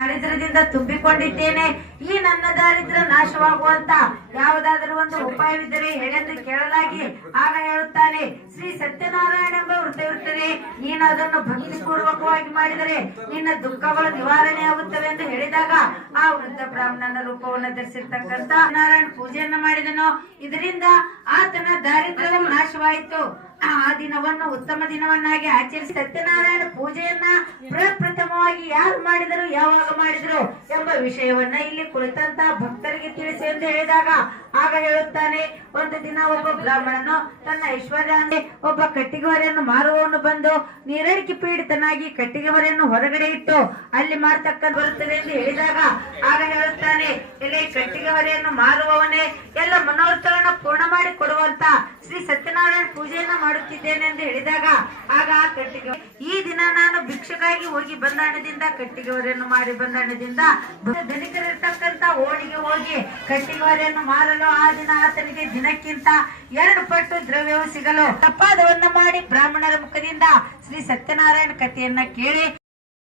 ದಾರಿದ್ರ್ಯದಿಂದ ತುಂಬಿಕೊಂಡಿದ್ದೇನೆ. ಈ ನನ್ನ ದಾರಿದ್ರ್ಯ ನಾಶವಾಗುವಂತ ಯಾವುದಾದರೂ ಒಂದು ಉಪಾಯವಿದ್ದರೆ ಹೇಳೆಂದು ಕೇಳಲಾಗಿ ಆಗ ಹೇಳುತ್ತಾನೆ, ಶ್ರೀ ಸತ್ಯನಾರಾಯಣ ಎಂಬ ವೃತ್ತವಿರುತ್ತದೆ, ನೀನು ಅದನ್ನು ಭಕ್ತಿ ಪೂರ್ವಕವಾಗಿ ಮಾಡಿದರೆ ನಿನ್ನ ದುಃಖಗಳು ನಿವಾರಣೆ ಆಗುತ್ತವೆ ಎಂದು ಹೇಳಿದಾಗ ಆ ವೃದ್ಧ ಬ್ರಾಹ್ಮಣನ ರೂಪವನ್ನು ಧರಿಸಿರ್ತಕ್ಕಂಥ ನಾರಾಯಣ ಪೂಜೆಯನ್ನು ಮಾಡಿದನು. ಇದರಿಂದ ಆತನ ದಾರಿದ್ರ್ಯವು ನಾಶವಾಯಿತು. ಆ ದಿನವನ್ನು ಉತ್ತಮ ದಿನವನ್ನಾಗಿ ಆಚರಿಸಿ ಸತ್ಯನಾರಾಯಣ ಪೂಜೆಯನ್ನ ಪ್ರಪ್ರಥಮವಾಗಿ ಯಾರು ಮಾಡಿದರು, ಯಾವಾಗ ಮಾಡಿದರು ಎಂಬ ವಿಷಯವನ್ನ ಇಲ್ಲಿ ಕುಳಿತಂತ ಭಕ್ತರಿಗೆ ತಿಳಿಸಿ ಎಂದು ಹೇಳಿದಾಗ ಆಗ ಹೇಳುತ್ತಾನೆ, ಒಂದು ದಿನ ಒಬ್ಬ ಬ್ರಾಹ್ಮಣನು ತನ್ನ ಐಶ್ವರ್ಯ ಒಬ್ಬ ಕಟ್ಟಿಗೆ ಹೊರೆಯನ್ನು ಮಾರುವವನು ಬಂದು ನೀರಡಿಕೆ ಪೀಡಿತನಾಗಿ ಕಟ್ಟಿಗೆ ಹೊರೆಯನ್ನು ಹೊರಗಡೆ ಇಟ್ಟು ಅಲ್ಲಿ ಮಾರ್ತಕ್ಕ ಬರುತ್ತದೆ ಎಂದು ಹೇಳಿದಾಗ ಆಗ ಹೇಳುತ್ತಾನೆ, ಇಲ್ಲಿ ಕಟ್ಟಿಗೆ ಹೊರೆಯನ್ನು ಮಾರುವವನೇ ಎಲ್ಲ ಮನೋರಥಗಳನ್ನು ಪೂರ್ಣ ಮಾಡಿ ಕೊಡುವಂತ ಶ್ರೀ ಸತ್ಯನಾರಾಯಣ ಪೂಜೆಯನ್ನ ಮಾಡುತ್ತಿದ್ದೇನೆ ಎಂದು ಹೇಳಿದಾಗ ಆಗ ಆ ಕಟ್ಟಿಗೆ ಈ ದಿನ ನಾನು ಭಿಕ್ಷಕಾಗಿ ಹೋಗಿ ಬಂದ ಹಣದಿಂದ ಕಟ್ಟಿಗೆ ಹೊರೆಯನ್ನು ಮಾರಿ ಬಂದ ಹಣದಿಂದ ಧನಿಕರಿರ್ತಕ್ಕಂತ ಓಣಿಗೆ ಹೋಗಿ ಕಟ್ಟಿಗೆ ಹೊರೆಯನ್ನು ಮಾರಲು ಆ ದಿನ ಆತನಿಗೆ ದಿನಕ್ಕಿಂತ 2 ಪಟ್ಟು ದ್ರವ್ಯವು ಸಿಗಲು ತಪ್ಪಾದವನ್ನ ಮಾಡಿ ಬ್ರಾಹ್ಮಣರ ಮುಖದಿಂದ ಶ್ರೀ ಸತ್ಯನಾರಾಯಣ ಕಥೆಯನ್ನ ಕೇಳಿ